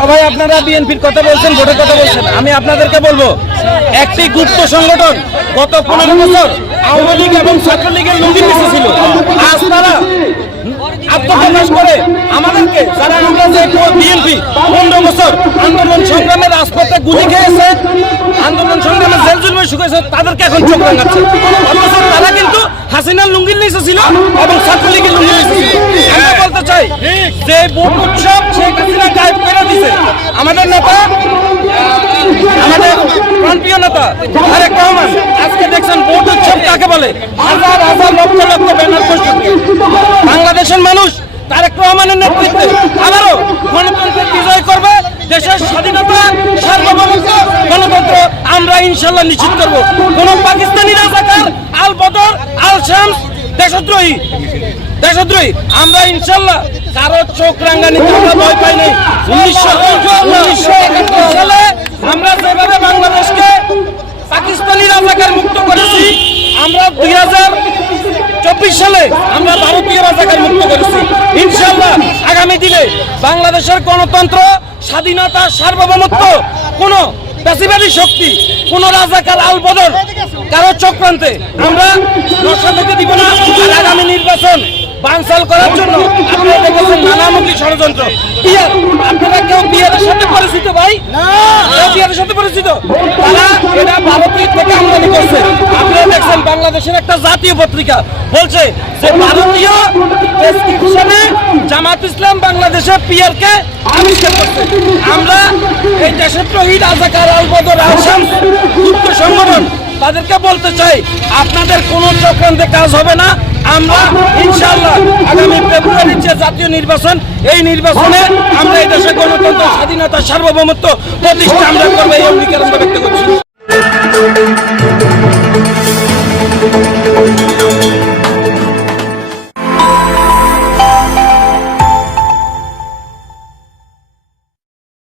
সবাই আপনারা বিএনপির কথা বলছেন, ভোটের কথা বলছেন। আমি আপনাদেরকে বলব, একটি গুপ্ত সংগঠন গত পনেরো বছর আওয়ামী লীগ এবং ছাত্রলীগের লুঙ্গি পিছিয়ে ছিল। আজ তারা আত্মপ্রকাশ করে আমাদেরকে, যারা আমরা যে বিএনপি, পনেরো বছর আন্দোলন সংগ্রামের রাজপথে গুলি খেয়েছে, আন্দোলন সংগ্রামে জেল জুলমে শুকেছে তাদেরকে এখন চোখ রাঙাচ্ছে। তারা কিন্তু হাসিনার লুঙ্গির নিচে ছিল এবং ছাত্রলীগের লুঙ্গির নিচে ছিল আমরা বলতে চাই, যে ভোট আমাদের নেতা, আমাদের প্রাণপ্রিয় নেতা, তারেক রহমান, আজকে দেখছেন ভোট উৎসব কাকে বলে? হাজার হাজার লক্ষ লক্ষ ব্যানার পোস্ট বাংলাদেশের মানুষ তারেক রহমানের নেতৃত্বে আবারও গণতন্ত্রের বিজয় করবে, দেশের স্বাধীনতা, সার্বভৌমত্ব, গণতন্ত্র আমরা ইনশাল্লাহ নিশ্চিত করব। কোন পাকিস্তানি রাজাকার, আল বদর, আল শামস দেশদ্রোহী। দেশদ্রোহী আমরা ইনশাল্লাহ কারও চোখ রাঙ্গানিতে আমরা ভয় পাই নাই। উনিশশো উনিশশো সালে আমরা যেভাবে বাংলাদেশকে পাকিস্তানি রাজাকার মুক্ত করেছি, আমরা দুই হাজার চব্বিশ সালে আমরা ভারতীয় রাজাকার মুক্ত করেছি। ইনশাল্লাহ আগামী দিনে বাংলাদেশের গণতন্ত্র, স্বাধীনতা, সার্বভৌমত্ব, কোন পেশিবাদী শক্তি, কোন রাজাকার আল বদর কারও চক্রান্তে আমরা দর্শন দিব না। আগামী নির্বাচন বানসাল করার জন্য আপনারা দেখেছেন নানামুখী ষড়যন্ত্র। বিয়ার আপনারা কেউ বিয়ারের সাথে পরিচিত ভাই? কেউ বিয়ারের সাথে পরিচিত? তারা এটা ভারতীয় থেকে আমদানি করছে। আপনারা দেখছেন বাংলাদেশের একটা জাতীয় পত্রিকা বলছে যে ভারতীয় প্রেসক্রিপশনে জামাত ইসলাম বাংলাদেশের পিয়ারকে আবিষ্কার করছে। আমরা এই দেশের প্রহি রাজাকার আলবদর আসাম গুপ্ত সংগঠন তাদেরকে বলতে চাই, আপনাদের কোনো চক্রান্তে কাজ হবে না। আমরা ইনশাল্লাহ আগামী ফেব্রুয়ারির যে জাতীয় নির্বাচন, এই নির্বাচনে আমরা এই দেশে গণতন্ত্র, স্বাধীনতা, সার্বভৌমত্ব প্রতিষ্ঠা আমরা করব, এই অঙ্গীকার আমরা ব্যক্ত